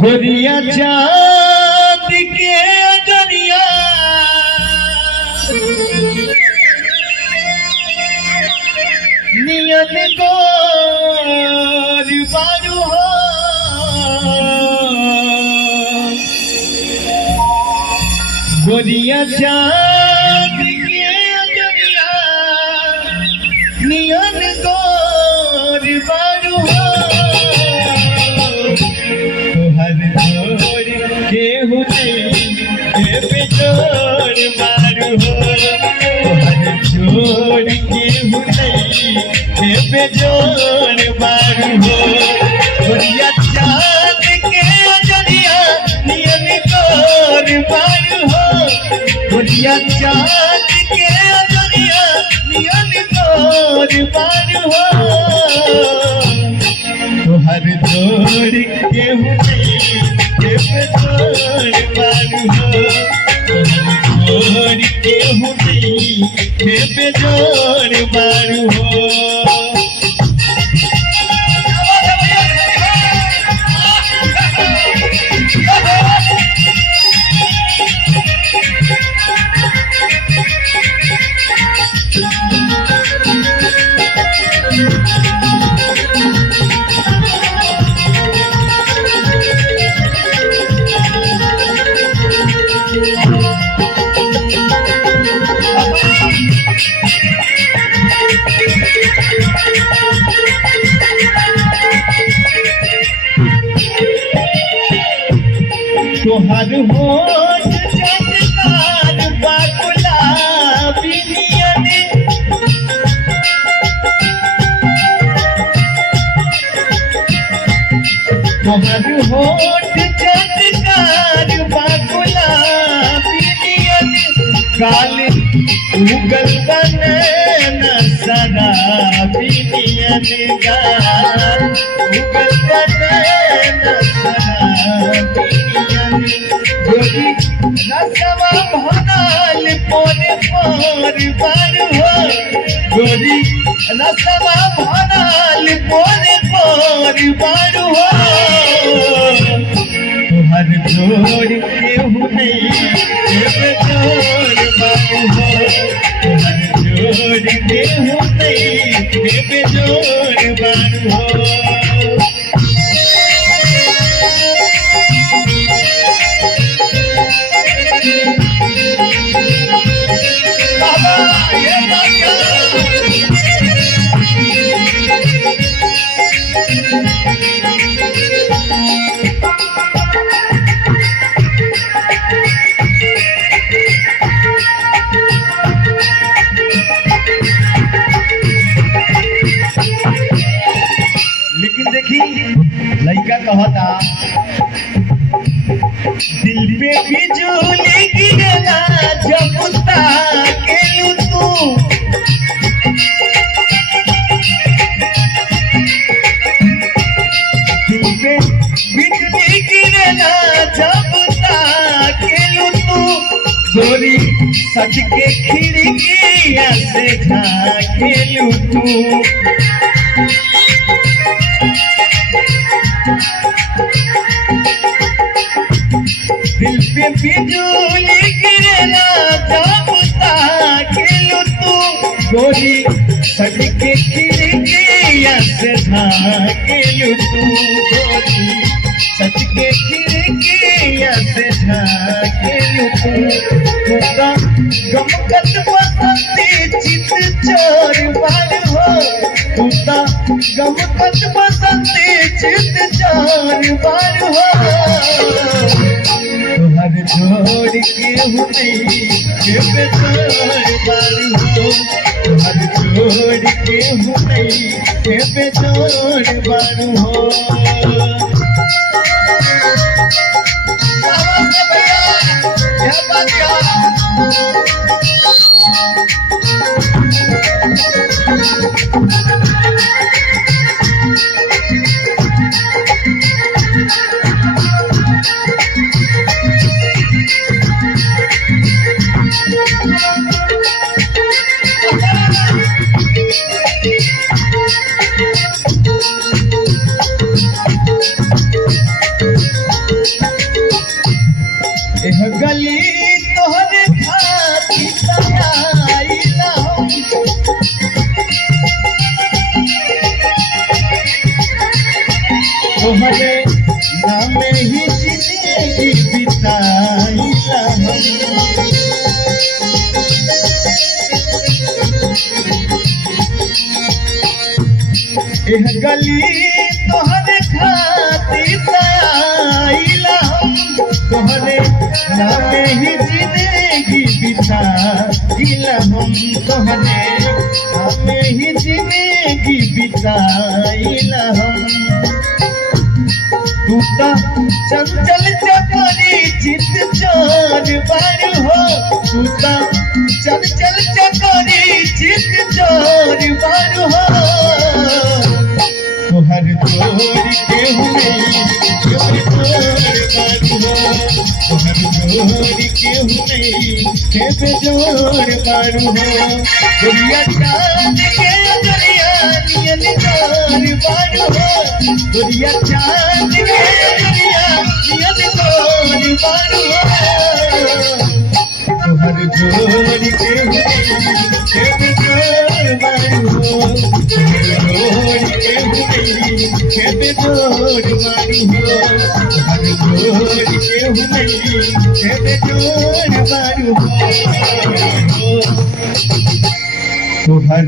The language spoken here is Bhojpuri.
गोरिया चाँद के अजरिया नियन गोर बारू हो गोरिया चाँद के अजरिया नियन गोर बारू हो केहू नहीं बेजोड़ मारू हो हर जोड़ केहू नहीं बेजोड़ मारू हो गोरिया चाँद के अजरिया नियन गोर मारू हो गोरिया चाँद के अजरिया नियन गोर मारू हो हर जोड़ केहू नहीं जोड़ मारू हो जोड़ केहू नहीं बेजोड़ मारू हो तोहर होठ चटकार बा गुलाबी नियन तोहर होठ चटकार बा गुलाबी नियन काले उगल बने न शराबी नियन गाल उगल बने न शराबी गोरी रसवा भनाल पोरे पोर बार हो गोरी रसवा भनाल पोरे पोर बार हो तुहर जोड़ केहू नहीं बेजोड़ बार हो तुहर जोड़ केहू नहीं बेजोड़ बार हो लेकिन देखी लड़का कहता दिल पे बिजली गिरला जब ताकेलू तू दिल पे बिजली गिरला जब ताकेलू तू गोरी सच के खिड़किया से झाकेलू तू दिल पे बिजली गिरला जब ताकेलू तू गोरी सच के खिड़किया से झाकेलू तू गोरी सच के खिड़किया से झाकेलू तू गमकत बसंती चित चोर बार हो गमकत बसंती चित चोर बार हो तुहर जोड़ केहू नहीं बेजोड़ बारू हो तुहर जोड़ केहू नहीं बेजोड़ बारू हो एह गली तोहरे खातिर आइला हम तोहरे नामे ही जिंदगी बिताइला हम तोहरे नामे ही जिंदगी बिताइला हम तू तो चंचल चकोरी चित चोर बारू हो तू तो चंचल चकोरी चित चोर बारू हो तोहर जोर केहू नहीं जोर बारू हो तोहर जोर केहू नहीं खेबे जोर बारू हो दुनिया चांद के दुनिया नियन जोर बारू हो दुनिया चांद के दुनिया नियन जोर बारू हो तोहर जोर केहू नहीं खेबे जोर बारू हो तोहर जोर केबे जोर मारू हो हर जोर केहू नहीं केबे जोर मारू हो तोहर